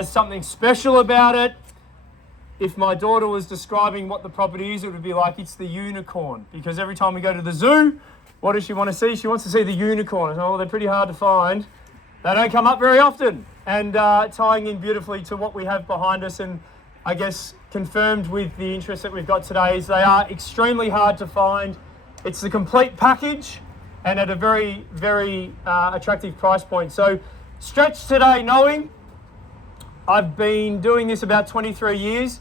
There's something special about it. If my daughter was describing what the property is, it would be like it's the unicorn. Because every time we go to the zoo, what does she want to see? She wants to see the unicorn. Oh, they're pretty hard to find. They don't come up very often. And tying in beautifully to what we have behind us, and I guess confirmed with the interest that we've got today, is they are extremely hard to find. It's the complete package and at a very, very attractive price point. So stretch today knowing I've been doing this about 23 years.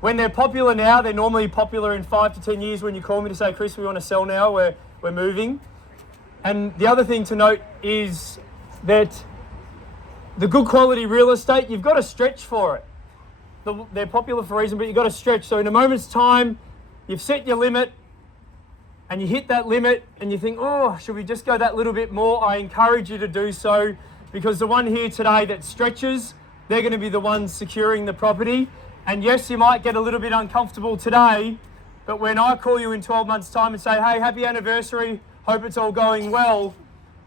When they're popular now, they're normally popular in 5 to 10 years when you call me to say, Chris, we want to sell now, we're moving. And the other thing to note is that the good quality real estate, you've got to stretch for it. They're popular for a reason, but you've got to stretch. So in a moment's time, you've set your limit and you hit that limit and you think, oh, should we just go that little bit more? I encourage you to do so, because the one here today that stretches, they're going to be the ones securing the property. And yes, you might get a little bit uncomfortable today, but when I call you in 12 months' time and say, hey, happy anniversary, hope it's all going well,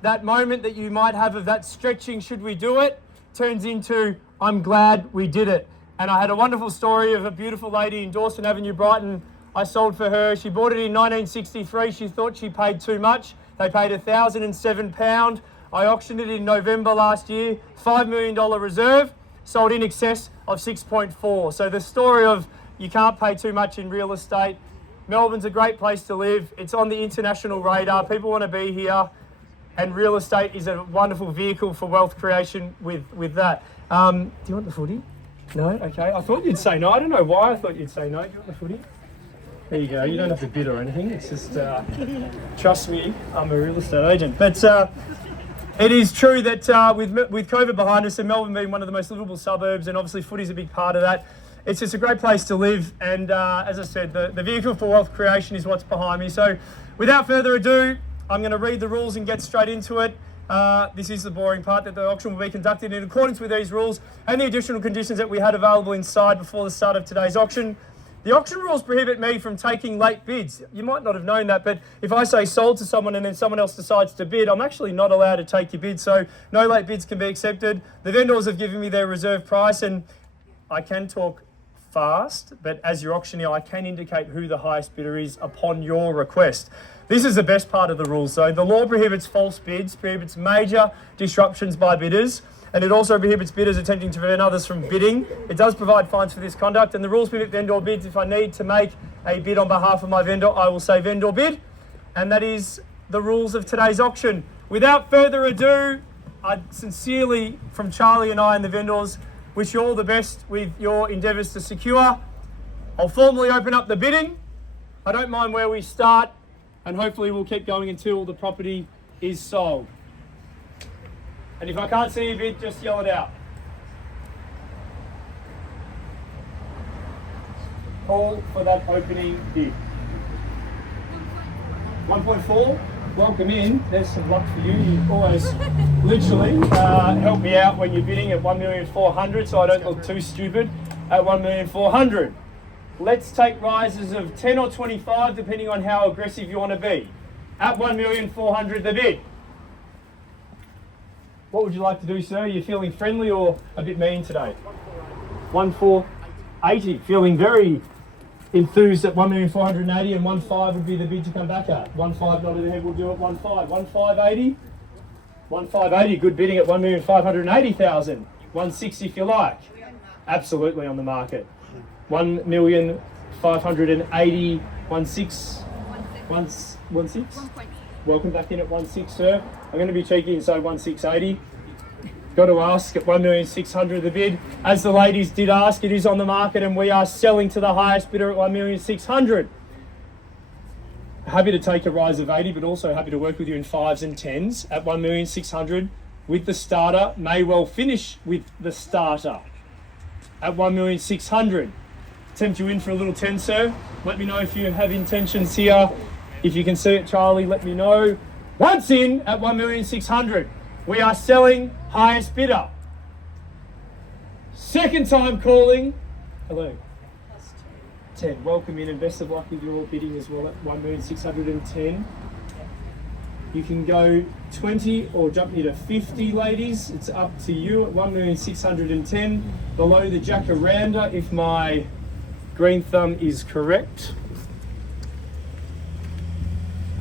that moment that you might have of that stretching, should we do it, turns into, I'm glad we did it. And I had a wonderful story of a beautiful lady in Dawson Avenue, Brighton. I sold for her. She bought it in 1963. She thought she paid too much. They paid £1,007. I auctioned it in November last year, $5 million reserve. Sold in excess of 6.4. So the story of you can't pay too much in real estate. Melbourne's a great place to live. It's on the international radar. People want to be here, and real estate is a wonderful vehicle for wealth creation with that. Do you want the footy? No? Okay. I thought you'd say no. I don't know why I thought you'd say no. Do you want the footy? There you go. You don't have to bid or anything. It's just, trust me, I'm a real estate agent. But it is true that with COVID behind us and Melbourne being one of the most livable suburbs, and obviously footy's a big part of that, it's just a great place to live. And as I said, the vehicle for wealth creation is what's behind me. So without further ado, I'm going to read the rules and get straight into it. This is the boring part, that the auction will be conducted in accordance with these rules and the additional conditions that we had available inside before the start of today's auction. The auction rules prohibit me from taking late bids. You might not have known that, but if I say sold to someone and then someone else decides to bid, I'm actually not allowed to take your bid. So no late bids can be accepted. The vendors have given me their reserve price, and I can talk fast, but as your auctioneer, I can indicate who the highest bidder is upon your request. This is the best part of the rules. So the law prohibits false bids, prohibits major disruptions by bidders, and it also prohibits bidders attempting to prevent others from bidding. It does provide fines for this conduct, and the rules prohibit vendor bids. If I need to make a bid on behalf of my vendor, I will say vendor bid, and that is the rules of today's auction. Without further ado, I sincerely, from Charlie and I and the vendors, wish you all the best with your endeavours to secure. I'll formally open up the bidding. I don't mind where we start, and hopefully we'll keep going until the property is sold. And if I can't see your bid, just yell it out. Call for that opening bid. 1.4, welcome in. There's some luck for you. You always literally help me out when you're bidding at 1,400,000, so I don't look too stupid at 1,400,000. Let's take rises of 10 or 25, depending on how aggressive you want to be. At 1,400,000 the bid. What would you like to do, sir? Are you feeling friendly or a bit mean today? 1,480. Feeling very enthused at 1,480,000, and 1,500,000 would be the bid to come back at. 1,500,000 nodded ahead, we'll do it 1,500,000. 1,580. 1,580, good bidding at 1,580,000. 160 if you like. Absolutely on the market. 1,580,000. 16. Welcome back in at 16, sir. I'm going to be cheeky and say 1,680. Got to ask at 1,600,000 the bid. As the ladies did ask, it is on the market and we are selling to the highest bidder at 1,600,000. Happy to take a rise of 80, but also happy to work with you in 5s and 10s at 1,600,000 with the starter. May well finish with the starter at 1,600,000. Tempt you in for a little 10, sir. Let me know if you have intentions here. If you can see it, Charlie, let me know. Once in at 1,600,000. We are selling highest bidder. Second time calling. Hello. 10. Welcome in and best of luck with your bidding as well at 1,610,000. You can go 20 or jump me to 50, ladies. It's up to you at 1,610,000. Below the jacaranda, if my green thumb is correct.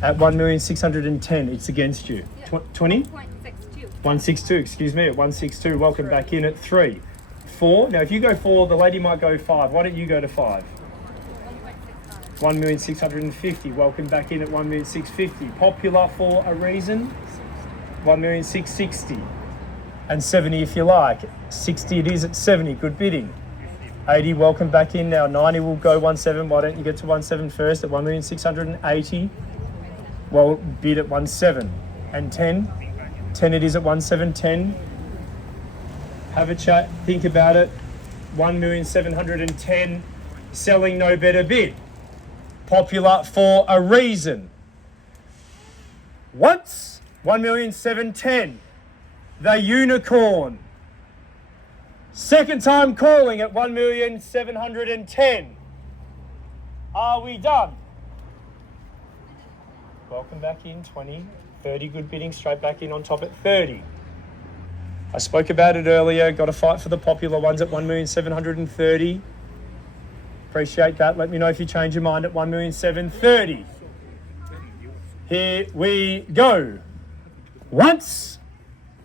At 1,610,000, it's against you. 20? 162, excuse me, at 162. Welcome back in at 3. 4. Now, if you go 4, the lady might go 5. Why don't you go to 5? 1,650,000. Welcome back in at 1,650,000. Popular for a reason. 1,660,000. And 70 if you like. 60 it is at 70. Good bidding. 80. Welcome back in now. 90 will go 17. Why don't you get to 17 first at 1,680,000? Well, bid at 17. And 10. 10 it is at 1710. Have a chat, think about it. 1,710,000, selling no better bid. Popular for a reason. Once, 1,710,000, the unicorn. Second time calling at 1,710,000. Are we done? Welcome back in, 20. 30, good bidding, straight back in on top at 30. I spoke about it earlier, got to fight for the popular ones at 1,730,000. Appreciate that. Let me know if you change your mind at 1,730,000. Here we go. Once,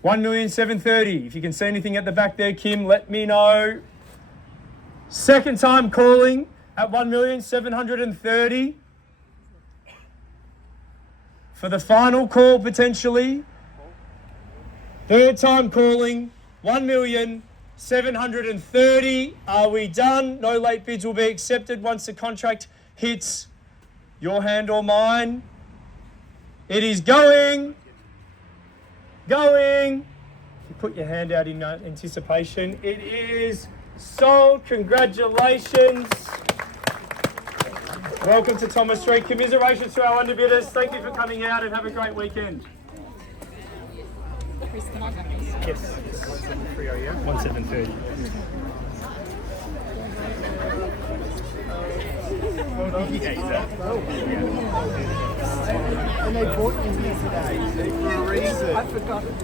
1,730,000. If you can see anything at the back there, Kim, let me know. Second time calling at 1,730,000. For the final call, potentially. Third time calling, 1,730,000. Are we done? No late bids will be accepted once the contract hits your hand or mine. It is going. You put your hand out in anticipation. It is sold. Congratulations. Welcome to Thomas Street. Commiserations to our underbidders. Thank you for coming out and have a great weekend. Yes. 1,730, yeah? 1,730. And they bought you here today for a reason. I forgot it.